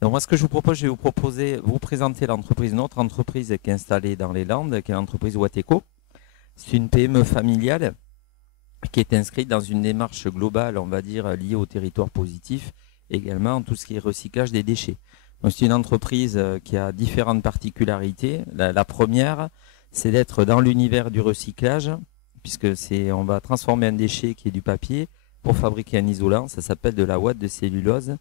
Donc moi, ce que je vous propose, je vais vous présenter l'entreprise, notre entreprise qui est installée dans les Landes, qui est l'entreprise Wateco. C'est une PME familiale qui est inscrite dans une démarche globale, on va dire, liée au territoire positif, également tout ce qui est recyclage des déchets. Donc c'est une entreprise qui a différentes particularités. La première, c'est d'être dans l'univers du recyclage, puisque on va transformer un déchet qui est du papier pour fabriquer un isolant. Ça s'appelle de la ouate de cellulose.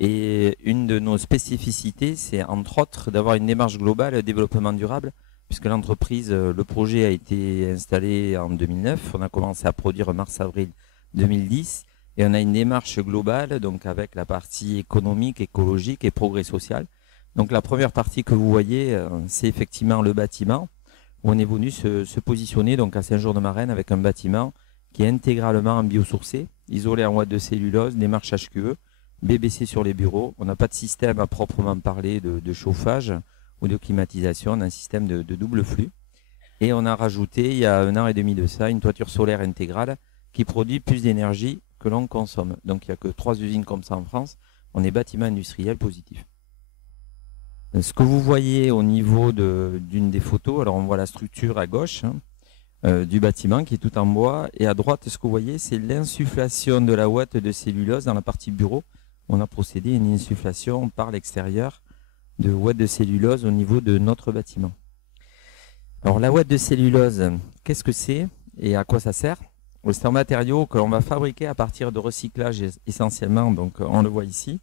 Et une de nos spécificités, c'est entre autres d'avoir une démarche globale de développement durable, puisque l'entreprise, le projet a été installé en 2009, on a commencé à produire en mars-avril 2010, et on a une démarche globale, donc avec la partie économique, écologique et progrès social. Donc la première partie que vous voyez, c'est effectivement le bâtiment, où on est venu se positionner donc à Saint-Jean-de-Marennes avec un bâtiment qui est intégralement en biosourcé, isolé en ouate de cellulose, démarche HQE, BBC sur les bureaux. On n'a pas de système à proprement parler de chauffage ou de climatisation. On a un système de double flux. Et on a rajouté, il y a 1 an et demi de ça, une toiture solaire intégrale qui produit plus d'énergie que l'on consomme. Donc il n'y a que 3 usines comme ça en France. On est bâtiment industriel positif. Ce que vous voyez au niveau d'une des photos, alors on voit la structure à gauche du bâtiment qui est tout en bois. Et à droite, ce que vous voyez, c'est l'insufflation de la ouate de cellulose dans la partie bureau. On a procédé à une insufflation par l'extérieur de ouate de cellulose au niveau de notre bâtiment. Alors la ouate de cellulose, qu'est-ce que c'est et à quoi ça sert? C'est un matériau que l'on va fabriquer à partir de recyclage essentiellement, donc on le voit ici,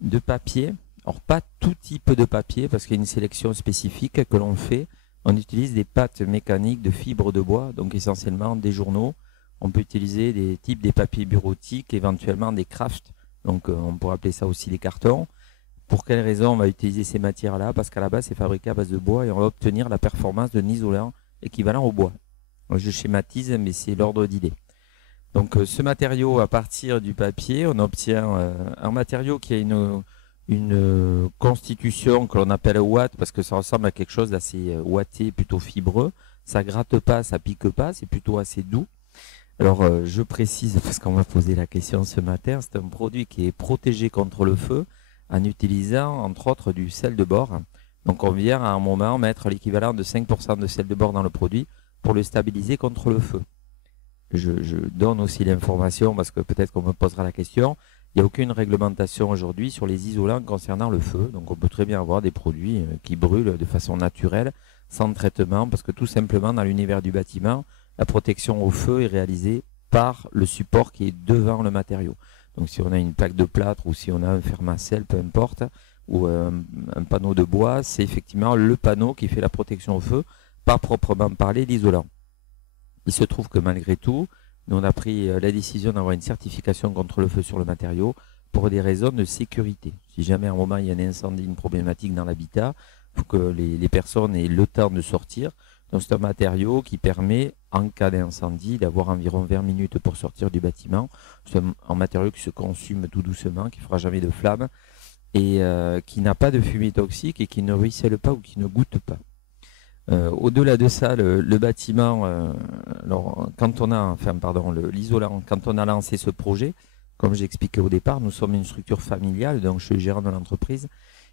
de papier. Alors pas tout type de papier parce qu'il y a une sélection spécifique que l'on fait. On utilise des pâtes mécaniques de fibres de bois, donc essentiellement des journaux. On peut utiliser des papiers bureautiques, éventuellement des crafts. Donc on pourrait appeler ça aussi des cartons. Pour quelle raison on va utiliser ces matières-là? Parce qu'à la base c'est fabriqué à base de bois et on va obtenir la performance d'un isolant équivalent au bois. Je schématise mais c'est l'ordre d'idée. Donc ce matériau, à partir du papier, on obtient un matériau qui a une constitution que l'on appelle ouate parce que ça ressemble à quelque chose d'assez ouaté, plutôt fibreux. Ça gratte pas, ça pique pas, c'est plutôt assez doux. Alors, je précise, parce qu'on m'a posé la question ce matin, c'est un produit qui est protégé contre le feu en utilisant, entre autres, du sel de bore. Donc, on vient à un moment mettre l'équivalent de 5% de sel de bore dans le produit pour le stabiliser contre le feu. Je donne aussi l'information, parce que peut-être qu'on me posera la question, il n'y a aucune réglementation aujourd'hui sur les isolants concernant le feu. Donc, on peut très bien avoir des produits qui brûlent de façon naturelle, sans traitement, parce que tout simplement, dans l'univers du bâtiment, la protection au feu est réalisée par le support qui est devant le matériau. Donc si on a une plaque de plâtre ou si on a un fermacelle, peu importe, ou un panneau de bois, c'est effectivement le panneau qui fait la protection au feu, pas proprement parler l'isolant. Il se trouve que malgré tout, nous on a pris la décision d'avoir une certification contre le feu sur le matériau pour des raisons de sécurité. Si jamais à un moment il y a un incendie, une problématique dans l'habitat, il faut que les personnes aient le temps de sortir. Donc c'est un matériau qui permet, en cas d'incendie, d'avoir environ 20 minutes pour sortir du bâtiment. C'est un matériau qui se consume tout doucement, qui ne fera jamais de flamme et qui n'a pas de fumée toxique et qui ne ruisselle pas ou qui ne goûte pas. Au-delà de ça, le bâtiment, alors quand on a, enfin pardon, l'isolant, quand on a lancé ce projet, comme j'expliquais au départ, nous sommes une structure familiale, donc je suis gérant de l'entreprise.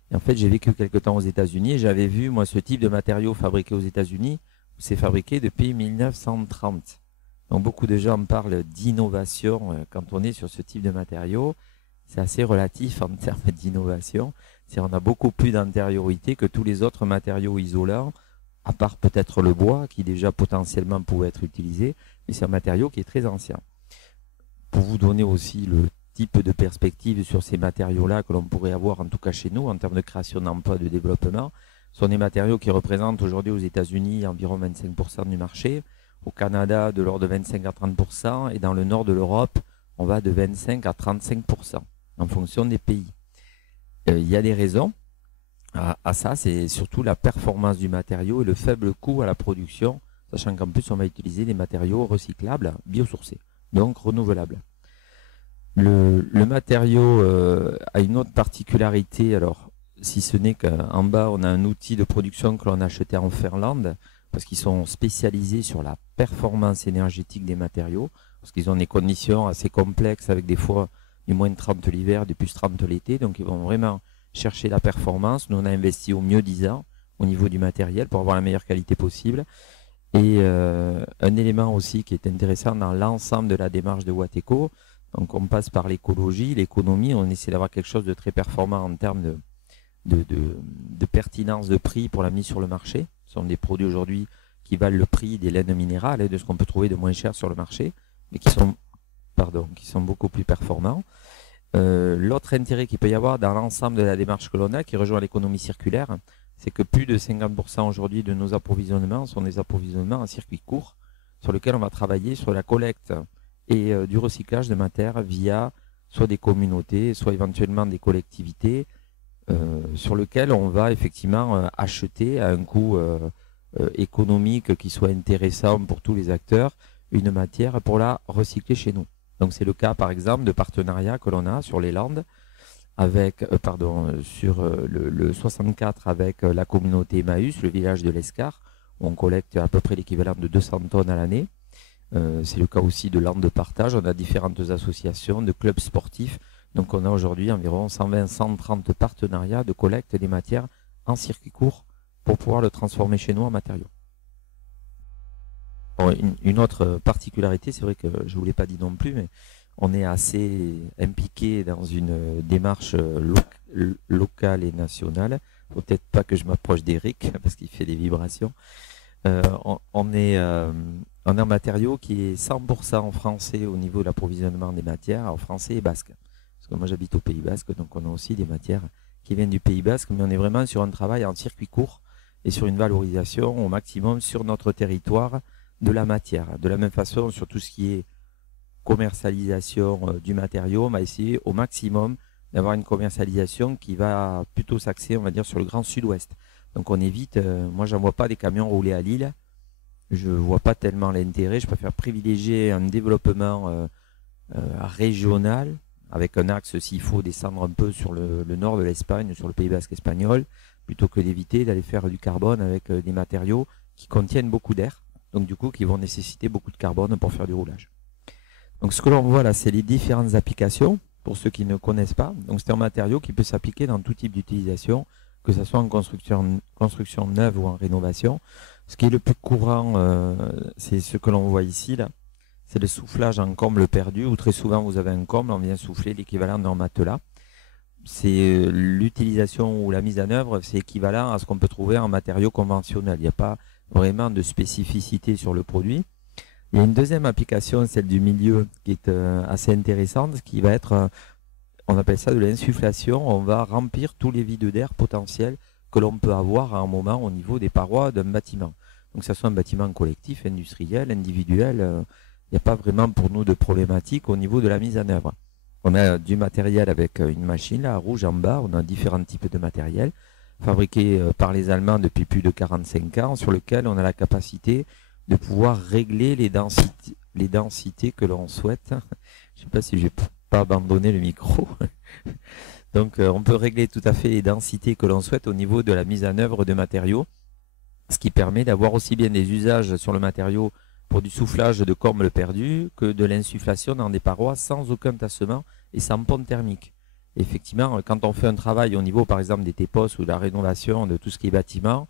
Et en fait, j'ai vécu quelque temps aux États-Unis et j'avais vu, moi, ce type de matériau fabriqué aux États-Unis. C'est fabriqué depuis 1930. Donc, beaucoup de gens parlent d'innovation quand on est sur ce type de matériau. C'est assez relatif en termes d'innovation. On a beaucoup plus d'antériorité que tous les autres matériaux isolants, à part peut-être le bois, qui déjà potentiellement pouvait être utilisé, mais c'est un matériau qui est très ancien. Pour vous donner aussi le type de perspective sur ces matériaux-là que l'on pourrait avoir, en tout cas chez nous, en termes de création d'emplois, de développement, ce sont des matériaux qui représentent aujourd'hui aux États-Unis environ 25% du marché, au Canada de l'ordre de 25 à 30%, et dans le nord de l'Europe, on va de 25 à 35%, en fonction des pays. Il y a des raisons à ça, c'est surtout la performance du matériau et le faible coût à la production, sachant qu'en plus on va utiliser des matériaux recyclables, biosourcés, donc renouvelables. Le matériau a une autre particularité, alors si ce n'est qu'en bas on a un outil de production que l'on a acheté en Finlande, parce qu'ils sont spécialisés sur la performance énergétique des matériaux, parce qu'ils ont des conditions assez complexes avec des fois du moins 30 l'hiver, du plus 30 l'été, donc ils vont vraiment chercher la performance. Nous, on a investi au mieux 10 ans au niveau du matériel pour avoir la meilleure qualité possible. Et un élément aussi qui est intéressant dans l'ensemble de la démarche de Wateco, donc on passe par l'écologie, l'économie, on essaie d'avoir quelque chose de très performant en termes de pertinence de prix pour la mise sur le marché. Ce sont des produits aujourd'hui qui valent le prix des laines minérales et de ce qu'on peut trouver de moins cher sur le marché, mais qui sont beaucoup plus performants. L'autre intérêt qu'il peut y avoir dans l'ensemble de la démarche que l'on a, qui rejoint l'économie circulaire, c'est que plus de 50% aujourd'hui de nos approvisionnements sont des approvisionnements en circuit court, sur lesquels on va travailler sur la collecte et du recyclage de matière via soit des communautés, soit éventuellement des collectivités, sur lequel on va effectivement acheter à un coût économique qui soit intéressant pour tous les acteurs, une matière pour la recycler chez nous. Donc c'est le cas par exemple de partenariats que l'on a sur les Landes, avec, sur le 64 avec la communauté Emmaüs, le village de l'Escar, où on collecte à peu près l'équivalent de 200 tonnes à l'année. C'est le cas aussi de Landes de Partage, on a différentes associations, de clubs sportifs. Donc on a aujourd'hui environ 120-130 partenariats de collecte des matières en circuit court pour pouvoir le transformer chez nous en matériaux. Bon, une autre particularité, c'est vrai que je ne vous l'ai pas dit non plus, mais on est assez impliqué dans une démarche locale et nationale. Il ne faut peut-être pas que je m'approche d'Eric parce qu'il fait des vibrations. On est un matériau qui est 100% français au niveau de l'approvisionnement des matières, en français et basque. Parce que moi j'habite au Pays Basque, donc on a aussi des matières qui viennent du Pays Basque, mais on est vraiment sur un travail en circuit court et sur une valorisation au maximum sur notre territoire de la matière. De la même façon, sur tout ce qui est commercialisation du matériau, on va essayer au maximum d'avoir une commercialisation qui va plutôt s'axer, on va dire, sur le Grand Sud-Ouest. Donc on évite, moi j'en vois pas des camions rouler à Lille, je vois pas tellement l'intérêt, je préfère privilégier un développement régional, avec un axe s'il faut descendre un peu sur le nord de l'Espagne, sur le Pays Basque espagnol, plutôt que d'éviter d'aller faire du carbone avec des matériaux qui contiennent beaucoup d'air, donc du coup qui vont nécessiter beaucoup de carbone pour faire du roulage. Donc ce que l'on voit là, c'est les différentes applications, pour ceux qui ne connaissent pas. Donc c'est un matériau qui peut s'appliquer dans tout type d'utilisation, que ce soit en construction neuve ou en rénovation. Ce qui est le plus courant, c'est ce que l'on voit ici, là. C'est le soufflage en comble perdu, où très souvent vous avez un comble, on vient souffler l'équivalent d'un matelas. C'est l'utilisation ou la mise en œuvre, c'est équivalent à ce qu'on peut trouver en matériaux conventionnels. Il n'y a pas vraiment de spécificité sur le produit. Il y a une deuxième application, celle du milieu, qui est assez intéressante, qui va être, on appelle ça de l'insufflation. On va remplir tous les vides d'air potentiels que l'on peut avoir à un moment au niveau des parois d'un bâtiment. Donc que ce soit un bâtiment collectif, industriel, individuel, il n'y a pas vraiment pour nous de problématique au niveau de la mise en œuvre. On a du matériel avec une machine, là, rouge en bas, on a différents types de matériel, fabriqués par les Allemands depuis plus de 45 ans, sur lequel on a la capacité de pouvoir régler les densités que l'on souhaite. Je ne sais pas si je vais pas abandonner le micro. Donc on peut régler tout à fait les densités que l'on souhaite au niveau de la mise en œuvre de matériaux, ce qui permet d'avoir aussi bien des usages sur le matériau pour du soufflage de comble perdu que de l'insufflation dans des parois sans aucun tassement et sans pompe thermique. Effectivement, quand on fait un travail au niveau par exemple des TEPOS ou de la rénovation de tout ce qui est bâtiment,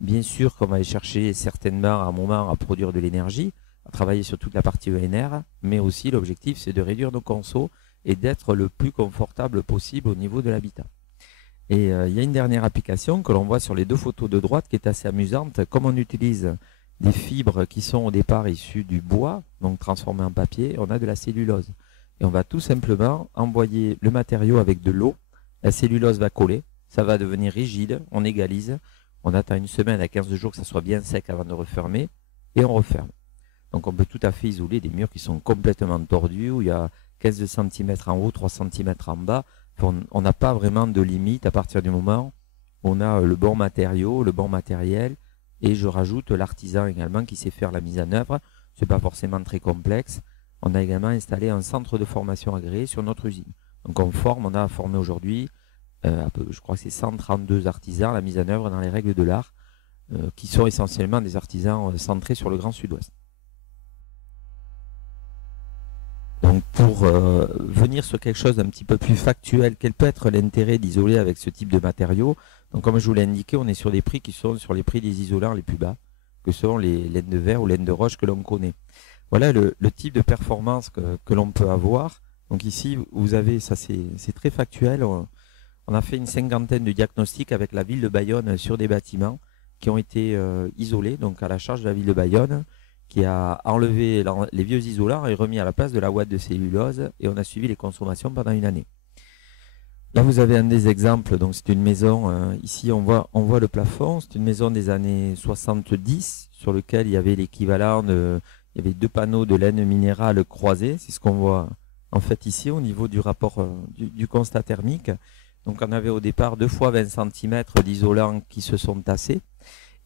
bien sûr qu'on va aller chercher certainement à un moment à produire de l'énergie, à travailler sur toute la partie ENR, mais aussi l'objectif c'est de réduire nos consos et d'être le plus confortable possible au niveau de l'habitat. Et il y a une dernière application que l'on voit sur les deux photos de droite qui est assez amusante. Comme on utilise des fibres qui sont au départ issues du bois, donc transformées en papier, on a de la cellulose. Et on va tout simplement envoyer le matériau avec de l'eau, la cellulose va coller, ça va devenir rigide, on égalise, on attend une semaine à 15 jours que ça soit bien sec avant de refermer, et on referme. Donc on peut tout à fait isoler des murs qui sont complètement tordus, où il y a 15 cm en haut, 3 cm en bas. Enfin, on n'a pas vraiment de limite à partir du moment où on a le bon matériau, le bon matériel, et je rajoute l'artisan également qui sait faire la mise en œuvre. C'est pas forcément très complexe. On a également installé un centre de formation agréé sur notre usine. Donc on a formé aujourd'hui, je crois que c'est 132 artisans à la mise en œuvre dans les règles de l'art, qui sont essentiellement des artisans centrés sur le Grand Sud-Ouest. Donc pour venir sur quelque chose d'un petit peu plus factuel, quel peut être l'intérêt d'isoler avec ce type de matériaux? Donc comme je vous l'ai indiqué, on est sur des prix qui sont sur les prix des isolants les plus bas, que sont les laines de verre ou laines de roche que l'on connaît. Voilà le type de performance que l'on peut avoir. Donc ici, vous avez, ça c'est très factuel, on a fait une cinquantaine de diagnostics avec la ville de Bayonne sur des bâtiments qui ont été isolés, donc à la charge de la ville de Bayonne, qui a enlevé les vieux isolants et remis à la place de la ouate de cellulose, et on a suivi les consommations pendant une année. Là, vous avez un des exemples, donc c'est une maison, ici on voit le plafond, c'est une maison des années 70, sur lequel il y avait l'équivalent de, il y avait 2 panneaux de laine minérale croisés, c'est ce qu'on voit en fait ici au niveau du rapport du constat thermique. Donc on avait au départ 2 fois 20 cm d'isolants qui se sont tassés.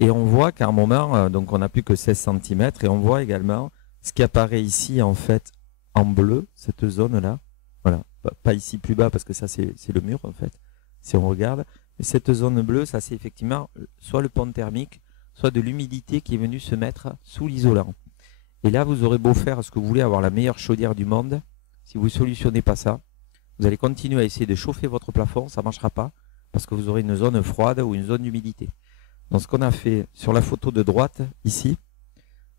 Et on voit qu'à un moment, donc on n'a plus que 16 cm, et on voit également ce qui apparaît ici en fait en bleu, cette zone-là. Voilà, pas ici plus bas parce que ça c'est le mur en fait, si on regarde. Mais cette zone bleue, ça c'est effectivement soit le pont thermique, soit de l'humidité qui est venue se mettre sous l'isolant. Et là, vous aurez beau faire ce que vous voulez, avoir la meilleure chaudière du monde, si vous ne solutionnez pas ça, vous allez continuer à essayer de chauffer votre plafond, ça ne marchera pas, parce que vous aurez une zone froide ou une zone d'humidité. Donc ce qu'on a fait sur la photo de droite, ici,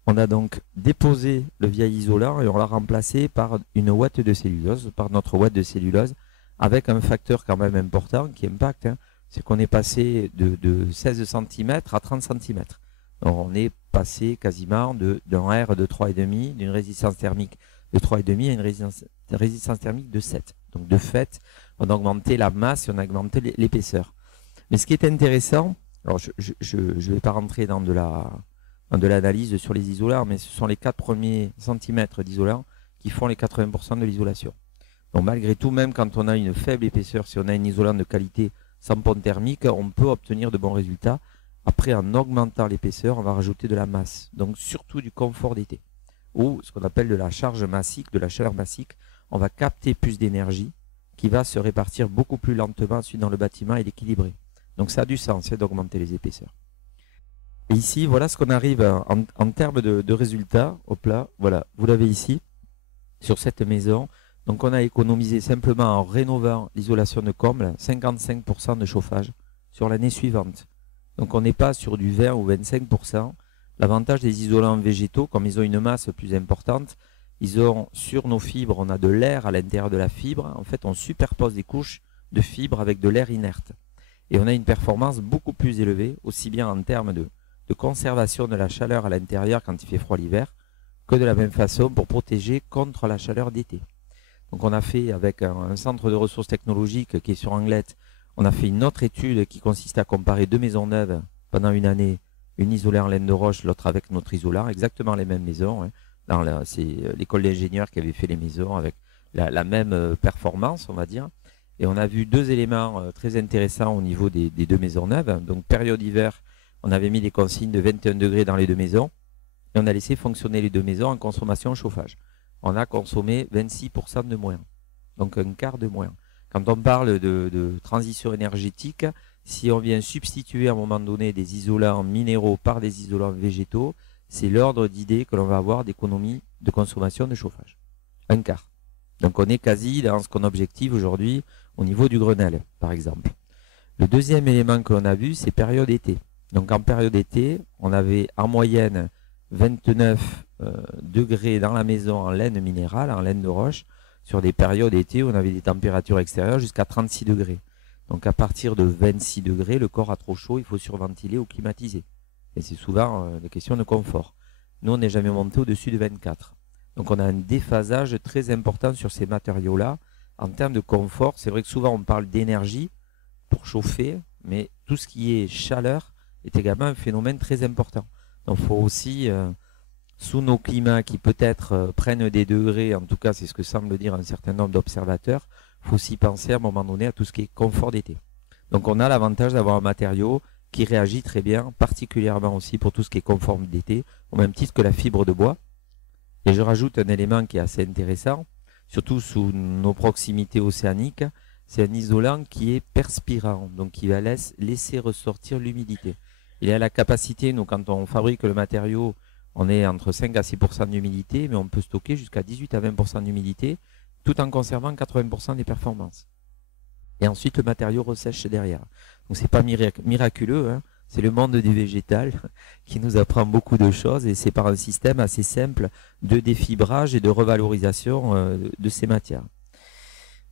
on a donc déposé le vieil isolant et on l'a remplacé par une ouate de cellulose, par notre ouate de cellulose, avec un facteur quand même important qui impacte, hein, c'est qu'on est passé de 16 cm à 30 cm. Donc on est passé quasiment d'un R de 3,5, d'une résistance thermique de 3,5 à une résistance thermique de 7. Donc de fait, on a augmenté la masse et on a augmenté l'épaisseur. Mais ce qui est intéressant, alors je ne vais pas rentrer dans de l'analyse sur les isolants, mais ce sont les 4 premiers centimètres d'isolant qui font les 80% de l'isolation. Donc malgré tout, même quand on a une faible épaisseur, si on a un isolant de qualité sans pont thermique, on peut obtenir de bons résultats. Après, en augmentant l'épaisseur, on va rajouter de la masse, donc surtout du confort d'été, ou ce qu'on appelle de la charge massique, de la chaleur massique. On va capter plus d'énergie qui va se répartir beaucoup plus lentement ensuite dans le bâtiment et l'équilibrer. Donc ça a du sens d'augmenter les épaisseurs. Et ici, voilà ce qu'on arrive en termes de résultats. Hop là, voilà, vous l'avez ici, sur cette maison. Donc on a économisé simplement en rénovant l'isolation de comble 55% de chauffage sur l'année suivante. Donc on n'est pas sur du 20 ou 25%. L'avantage des isolants végétaux, comme ils ont une masse plus importante, ils ont sur nos fibres, on a de l'air à l'intérieur de la fibre. En fait, on superpose des couches de fibres avec de l'air inerte. Et on a une performance beaucoup plus élevée, aussi bien en termes de conservation de la chaleur à l'intérieur quand il fait froid l'hiver, que de la même façon pour protéger contre la chaleur d'été. Donc on a fait avec un centre de ressources technologiques qui est sur Anglette, on a fait une autre étude qui consiste à comparer 2 maisons neuves pendant une année, une isolée en laine de roche, l'autre avec notre isolant, exactement les mêmes maisons. Hein. C'est l'école d'ingénieurs qui avait fait les maisons avec la même performance, on va dire. Et on a vu 2 éléments très intéressants au niveau des 2 maisons neuves. Donc période hiver, on avait mis des consignes de 21 degrés dans les 2 maisons et on a laissé fonctionner les 2 maisons en consommation chauffage. On a consommé 26% de moins, donc un quart de moins. Quand on parle de transition énergétique, si on vient substituer à un moment donné des isolants minéraux par des isolants végétaux, c'est l'ordre d'idée que l'on va avoir d'économie de consommation de chauffage. Un quart. Donc on est quasi dans ce qu'on objective aujourd'hui au niveau du Grenelle, par exemple. Le deuxième élément que l'on a vu, c'est période été. Donc en période été, on avait en moyenne 29 degrés dans la maison en laine minérale, en laine de roche, sur des périodes été où on avait des températures extérieures jusqu'à 36 degrés. Donc à partir de 26 degrés, le corps a trop chaud, il faut surventiler ou climatiser. Et c'est souvent des questions de confort. Nous, on n'est jamais monté au-dessus de 24. Donc on a un déphasage très important sur ces matériaux-là. En termes de confort, c'est vrai que souvent on parle d'énergie pour chauffer, mais tout ce qui est chaleur est également un phénomène très important. Donc il faut aussi, sous nos climats qui peut-être prennent des degrés, en tout cas c'est ce que semble dire un certain nombre d'observateurs, il faut aussi penser à un moment donné à tout ce qui est confort d'été. Donc on a l'avantage d'avoir un matériau qui réagit très bien, particulièrement aussi pour tout ce qui est confort d'été, au même titre que la fibre de bois. Et je rajoute un élément qui est assez intéressant, surtout sous nos proximités océaniques, c'est un isolant qui est perspirant, donc qui va laisser ressortir l'humidité. Il a la capacité, nous quand on fabrique le matériau, On est entre 5 à 6% d'humidité, mais on peut stocker jusqu'à 18 à 20% d'humidité, tout en conservant 80% des performances. Et ensuite, le matériau ressèche derrière. Donc, c'est pas miraculeux, hein. C'est le monde du végétal qui nous apprend beaucoup de choses, et c'est par un système assez simple de défibrage et de revalorisation de ces matières.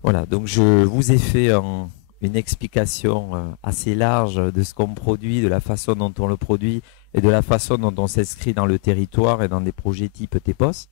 Voilà, donc je vous ai fait une explication assez large de ce qu'on produit, de la façon dont on le produit et de la façon dont on s'inscrit dans le territoire et dans des projets type TEPOS.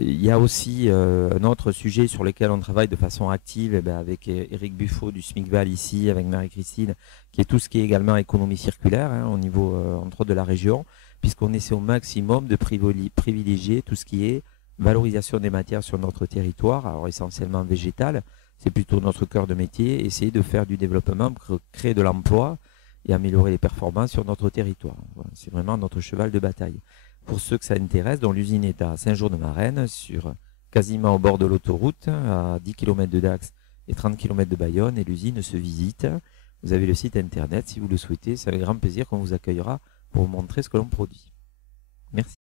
Il y a aussi un autre sujet sur lequel on travaille de façon active, avec Éric Buffo du SMICVAL ici, avec Marie-Christine, qui est tout ce qui est également économie circulaire, hein, au niveau entre autres de la région, puisqu'on essaie au maximum de privilégier tout ce qui est valorisation des matières sur notre territoire, alors essentiellement végétal, c'est plutôt notre cœur de métier, essayer de faire du développement pour créer de l'emploi et améliorer les performances sur notre territoire. Voilà, c'est vraiment notre cheval de bataille. Pour ceux que ça intéresse, dont l'usine est à Saint-Jean-de-Marennes, quasiment au bord de l'autoroute, à 10 km de Dax et 30 km de Bayonne, et l'usine se visite. Vous avez le site internet si vous le souhaitez, c'est avec grand plaisir qu'on vous accueillera pour vous montrer ce que l'on produit. Merci.